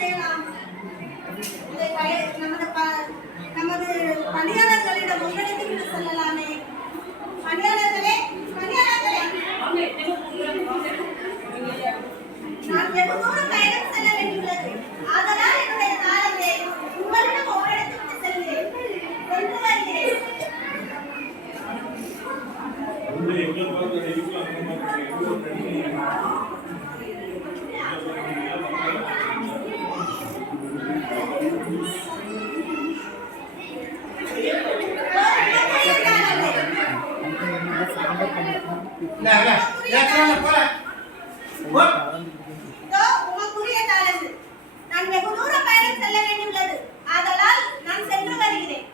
செய்யலாம்? நமது பணியாளர்களிடம் ஒப்படைத்து விட்டு செல்லலாமே. பணியாளர்களே, நான் வெகு தூரம் பயணம் செல்ல வேண்டியுள்ளது. ஆதலால் என்னுடைய தாளத்தை உங்களிடம் ஒப்படைத்து விட்டு செல்கிறேன். சென்று வருகிறேன். நான் வெகு தூரம் பயணம் செல்ல வேண்டியுள்ளது. ஆதலால் நான் சென்று வருகிறேன்.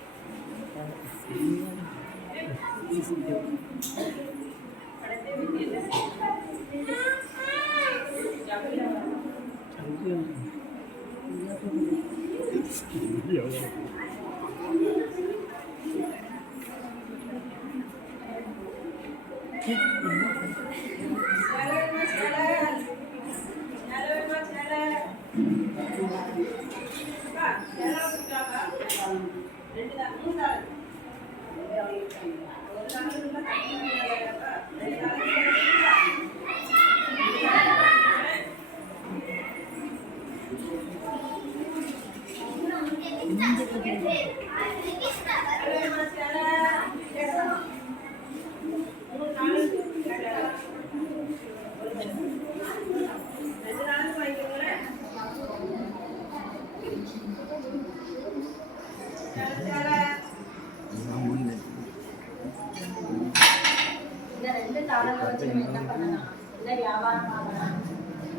என்ன பண்ணலாம்? இல்ல வியாபாரம் பண்ணலாம்.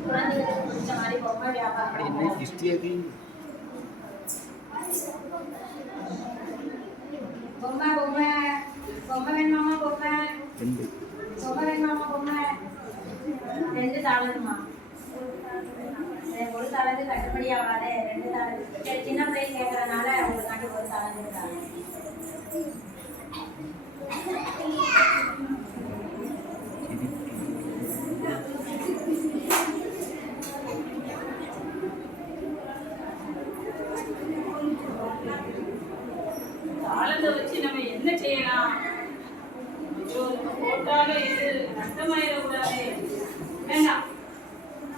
குழந்தைகளுக்கு பிடிச்ச மாதிரி பொம்மை வியாபாரம் பண்ணலாம். பொம்மை பொம்மை பொம்மை வேணுமாமா? பொம்மை பொம்மை வேணுமாமா? பொம்மை 2 தாளமா? ஒரு தாளத்து கட்டுப்படி ஆகாது. 2 தாளத்து சின்ன பிள்ளைங்க கேட்கறதுனால உங்களுக்காண்டி ஒரு தாளத்து தாங்க. தாளத்தை வச்சு நம்ம என்ன செய்யலாம்? போட்டாலும் இது நஷ்டமாயிடக்கூடாது. வேண்டாம்,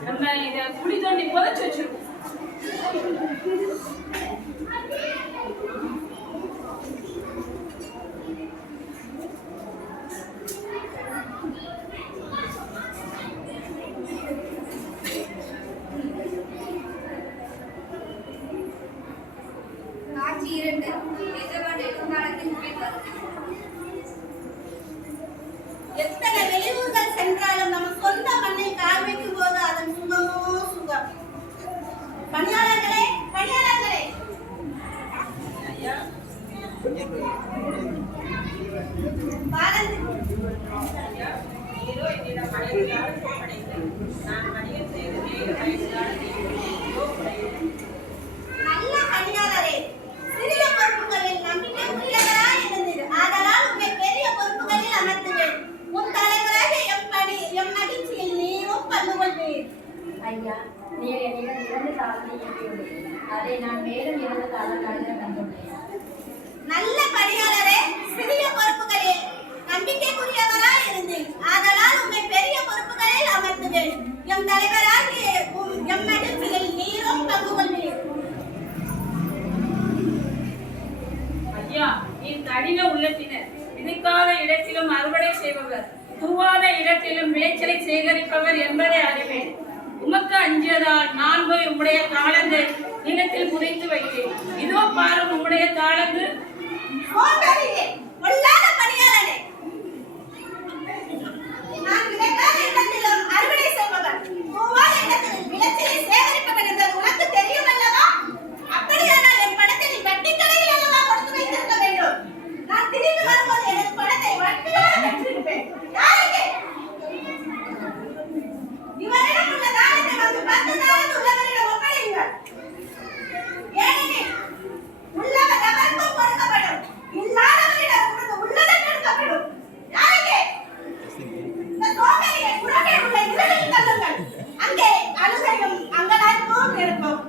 நம்ம இதை குழி தோண்டி புதைச்சு வச்சிருக்கோம். எத்தனை வெளியூர்கள் சென்றாலும் நம்ம சொந்த மண்ணில் கால் வைக்கும் போது அதன் சுகமோ சுகம். பணியாளர்களே, பணியாளர்களே, நல்ல பணியாளரே, சிறிய பொறுப்புகளில் நம்பிக்கைக்குரியவராய் இருந்தது. ஆதலால் உன்னை பெரிய பொறுப்புகளில் அமர்த்துவேன். உன் தலைவராக எம் மகிழ்ச்சியில் நீரும் பங்கு கொள்வேன். ஐயா, நீர் என்னிடம் 2 தாளத்தை இயற்றியுள்ளீர். அதை நான் மேலும் 2 தாளங்களாக தந்துள்ளேன். நல்ல பணியாளரே, சிறிய பொறுப்புகளில் நம்பிக்கைக்குரியவராய் இருந்தேன். ஆதலால் உன்னை பெரிய பொறுப்புகளில் அமர்த்துவேன். எம் தலைவராக எம் மகிழ்ச்சியில் நீரும் பங்கு கொள்வேன். ஐயா, நீ கடின உள்ளத்தினர், விதைக்காத இடத்திலும் அறுவடை செய்பவர், துருவாத இடத்திலும் விளைச்சலை சேகரிப்பவர் என்பதை அறிவேன். உமக்கு அஞ்சியதால் நான் போய் உம்முடைய தாளந்து நிலத்தில் புதைத்து வைத்தேன். இதோ பாரும் உம்முடைய தாளந்து. நான் விதைக்காத இடத்திலும் அறுவடை செய்பவர், துருவாத இடத்திலும் விளைச்சலை சேகரிப்பவர் என்பது உனக்கு தெரியும் அல்லவா? அப்படியானால் என் பணத்தை நீ வட்டி கடையில் அல்லவா கொடுத்து வைத்திருக்க வேண்டும். நான் திரும்பி வரும்போது எனது பணத்தை வட்டியோடு பெற்றிருப்பேன். யாருக்கு இவரிடம் உள்ள தாளத்தை வந்து 10 தாளத்து உள்ளவரிடம் ஒப்படையுங்கள். ஏனெனில் உள்ளவர் எவருக்கும் கொடுக்கப்படும், இல்லாதவரிடம் உள்ளதற்கு எடுக்கப்படும். யாருக்கு இந்த சோம்பேறியை புறக்கே உள்ள இருளில் தள்ளுங்கள். அங்கே அழுகையும் அங்கலாய்ப்பும் இருக்கும்.